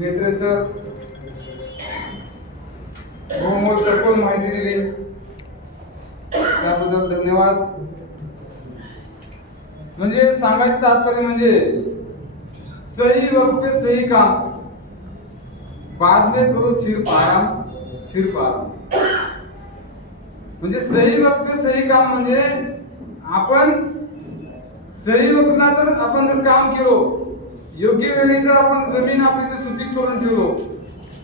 बेत्रे sir बहुमोल सखोल माहिती दिली. त्याबद्दल धन्यवाद. म्हणजे सांगायचं तात्पर्य म्हणजे सही वक्त पे सही काम बाद में करो सिर्फ आराम सिर्फ आराम म्हणजे सही वक्त पे सही काम म्हणजे आपण सही वक्तला जर आपण जर काम केलो योग्य वेळी जर आपण जमीन आपली जर सुपीक करून ठेवलो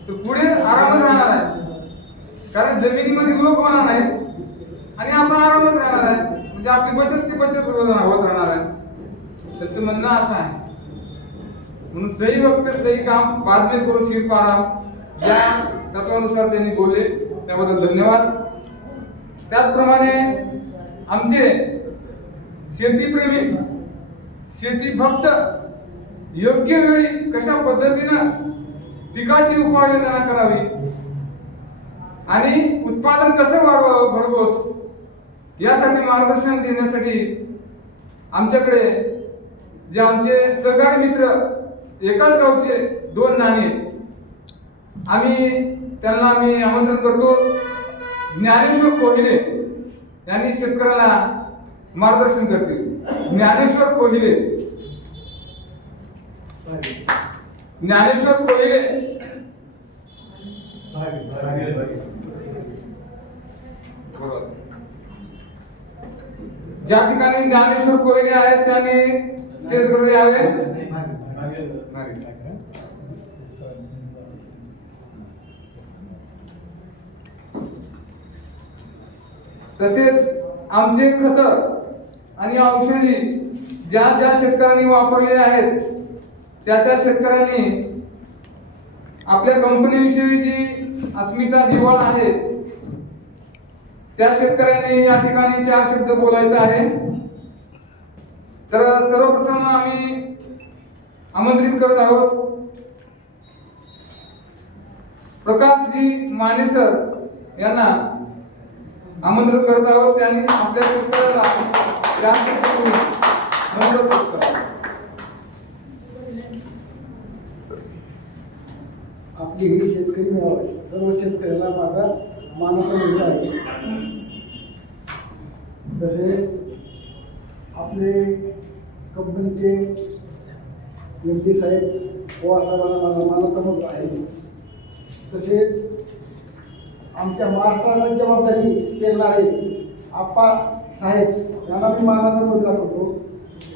तर पुढे आरामच राहणार आहे. कारण जमिनीमध्ये रोग होणार नाही आणि आपण आरामच राहणार आहे. म्हणजे आपली बचतची बचत होत राहणार आहे. त्याचं म्हणणं असं आहे. म्हणून सही वक्त सही काम बाद में करो सिर्फ आराम या तत्वानुसार त्यांनी बोलले त्याबद्दल धन्यवाद. त्याचप्रमाणे आमचे शेतीप्रेमी शेती फक्त योग्य वेळी कशा पद्धतीनं पिकाची उपाययोजना करावी? आणि उत्पादन कसं वाढवावं भरघोस यासाठी मार्गदर्शन देण्यासाठी आमच्याकडे जे आमचे सहकारी मित्र एकाच गावचे दोन नाणे आम्ही त्यांना आम्ही आमंत्रण करतो. ज्ञानेश्वर कोहिले यांनी शेतकऱ्याला मार्गदर्शन करतील. ज्ञानेश्वर कोहिले ज्ञानेश्वर कोहिले ज्या ठिकाणी ज्ञानेश्वर कोयले आहेत त्यांनी स्टेजवर यावे. तसेच आमचे खत आणि औषधी ज्या ज्या शेतकऱ्यांनी वापरले आहेत त्या त्या शेतकऱ्यांनी आपल्या कंपनीविषयी जी अस्मिता जिव्हाळा आहे त्या शेतकऱ्यांनी या ठिकाणी चार शब्द बोलायचं आहे. तर सर्वप्रथम आम्ही आमंत्रित करत आहोत. प्रकाशजी माने सर यांना आमंत्रित करत आहोत. त्यांनी आपल्या शेतकऱ्याला चार शब्द बोलून मनोरंजन करावं. आपली ही शेतकरी मिळावी. सर्व शेतकऱ्याला माझा मानाचा आहे. तसे आपले कंपनीचे एम डी साहेब हो पवारसाहेबांना माझा मानाचा आहे. तसेच आमच्या महाराष्ट्राला जबाबदारी पेरणारे आप्पा साहेब यांना मी मानाचा दाखवतो करतो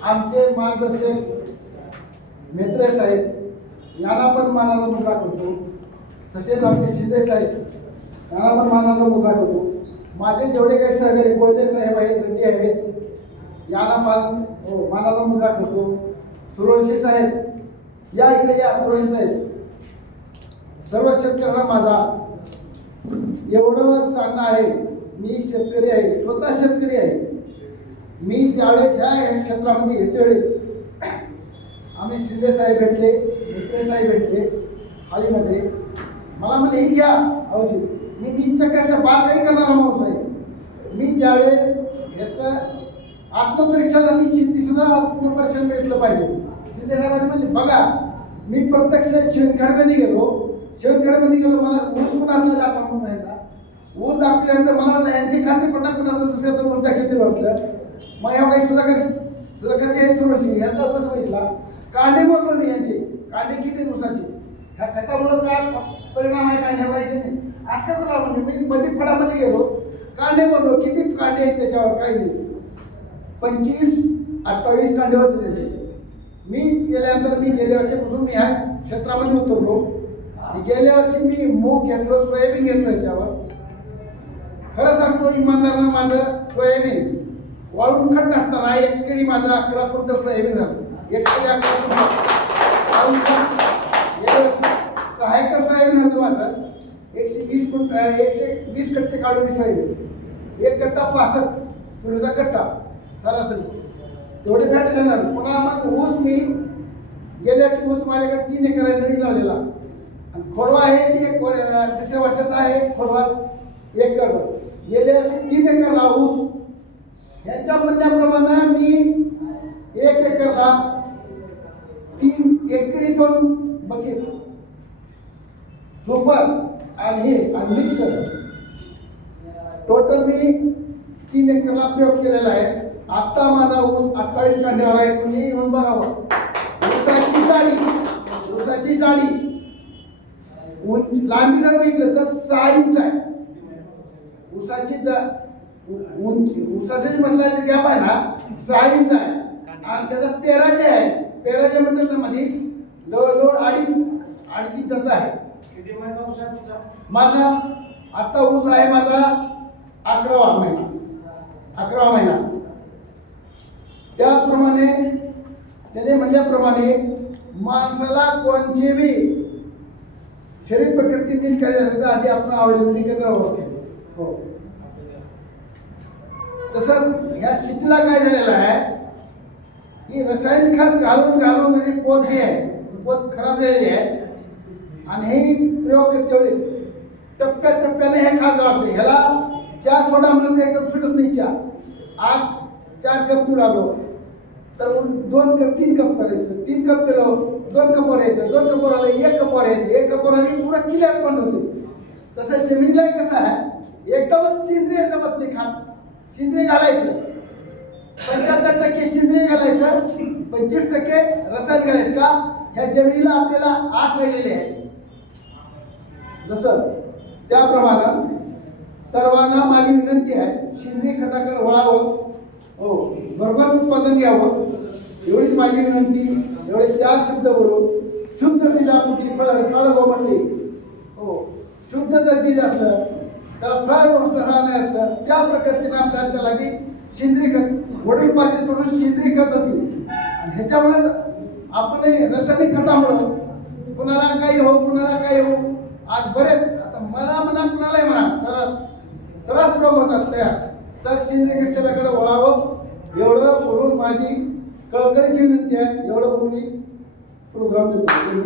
आमचे मार्गदर्शक मेत्रे साहेब यांना पण मानाला मुलगा करतो तसेच आमचे शिंदे साहेब यांना पण मानाला मुलगा करतो माझे जेवढे काही सहकारी कोयते साहेब आहेत रेड्डी आहेत यांना मान हो मानाला मुलगा करतो सुरवंशी साहेब या इकडे या सुरवंशी साहेब. सर्व शेतकऱ्यांना माझा एवढं सांगणं आहे मी शेतकरी आहे स्वतः शेतकरी आहे. मी ज्यावेळेस या क्षेत्रामध्ये येते वेळेस आम्ही शिंदे साहेब भेटले. साहेब भेटले हालीमध्ये. मला म्हणले ही घ्या औषध मी मीच्या कसं बार नाही करणार माणूस आहे मी ज्यावेळेस ह्याचं आत्मपरीक्षण आणि शेतीसुद्धा आत्मपरीक्षण भेटलं पाहिजे. शिंदे साहेबांनी म्हणजे बघा मी प्रत्यक्ष शिवणखेडमध्ये गेलो. शिवणखेडमध्ये गेलो मला ऊस पण आपल्याला दाखवा म्हणून राहिला. ऊस दाखल्यानंतर मला वाटलं यांची खात्री पडणार पण आपलं दुसऱ्याचं पण दाखवते वाटलं मग ह्या काही सुधाकर सुधाकरचे हे सुरू यांचा ऊस बघितला कांदे बोललो मी यांचे. कांदे किती ऊसाचे ह्या खतामुळं काय परिणाम आहे काय ह्या माहिती नाही असं कसं म्हणजे मी मध्ये फळामध्ये गेलो. कांदे मोडलो किती कांदे आहेत त्याच्यावर? काही नाही. पंचवीस अठ्ठावीस कांदे होते त्याचे. मी गेल्यानंतर मी गेल्या वर्षीपासून मी ह्या क्षेत्रामध्ये उतरलो. गेल्या वर्षी मी मूग घेतलो सोयाबीन घेतलं याच्यावर. खरं सांगतो इमानदारनं माझं सोयाबीन वाळून खट नसताना एकरी माझा अकरा क्विंटल सोयाबीन झालं. एकरी अकरा क्विंटल. वाळून खत सोयाबीन होतं माझं एकशे वीस क्विंटल एकशे वीस कट्टे काढून मी सोयाबीन एक कट्टा पासष्ट किलोचा कट्टा सरासरी. तेवढे बॅट जाणार पुन्हा मग ऊस मी गेल्या वर्षी ऊस माझ्याकडे तीन एकर आहे नवीन लावलेला. आणि खोडवा आहे ती एक दुसऱ्या वर्षाचा आहे खोडवा एकर गेल्या वर्षी तीन एकरला ऊस. ह्याच्या म्हणण्याप्रमाणे मी एक एकरला तीन एकरी दोन बकेट सुपर आणि हे आणि मिक्सर. टोटल मी तीन एकरला प्रयोग केलेला आहे. आत्ता माझा ऊस अठ्ठावीस कांड्यावर आहे तुम्ही येऊन बघावं. ऊसाची जाडी ऊसाची जाडी. उंच लांबी जर बघितलं तर सहा इंच आहे. ऊसाची जा उंची ऊसाचे म्हटलं जे गॅप आहे ना सहा इंच आहे. आणि त्याचा पेरा जे आहे पेरा जे म्हणतात ना मध्ये जवळजवळ अडीच अडीच इंचाचा आहे. किती महिन्याचा ऊस आहे तुमचा? माझा आता ऊस आहे माझा अकरावा महिना. अकरावा महिना. त्याचप्रमाणे त्याने म्हणल्याप्रमाणे माणसाला कोणची बी शरीर प्रकृती नीट करायला आधी आपण आवडीने एकत्र हो. तसंच ह्या शेतीला काय झालेलं आहे? की रासायनिक खत घालून घालून म्हणजे पोत हे आहे पोत खराब झालेली आहे आणि हे प्रयोग करते वेळेस टप्प्या टप्प्याने हे खात लागते ह्याला चहा सोडा म्हणून एकदम सुटत नाही चहा. आठ चार कप तू लागलो तर दोन कप तीन कप करायचं तीन कप केलो दोन कपवर यायचं. दोन कपवर आलं एक कपवर यायचं. एक कपवर आली पुरा क्लिअर बंद होते. तसं जमिनीला कसं आहे एकदमच सेंद्रिय जमत नाही खात सेंद्रिय घालायचं. पंच्याहत्तर टक्के सेंद्रिय घालायचं पंचवीस टक्के रसायन घालायचं. का ह्या जमिनीला आपल्याला आस राहिलेली आहे. जसं त्याप्रमाणे सर्वांना माझी विनंती आहे सेंद्रिय खताकडे वळावं. हो बरोबर उत्पादन घ्यावं. एवढीच माझी विनंती एवढे चार शब्द बोलून शुद्ध बीजापोटी फळ रसाळ गोमटी हो शुद्ध जर बीज असलं तर फळ राहणार तर त्या प्रकारचे आपल्याला त्याला की सेंद्रिय खत वडील पाटील करून सेंद्रिय खत होती. आणि ह्याच्यामुळे आपण रासायनिक खतामुळं कुणाला काही हो कुणाला काही हो आज बरेच आता मला म्हणा कुणालाही म्हणा सरळ सरळ रोग होतात त्या. तर सेंद्रिय कशाकडे वळावं? एवढं बोलून माझी कळकळीची विनंती आहे. एवढं बोलून मी प्रोग्राम देतो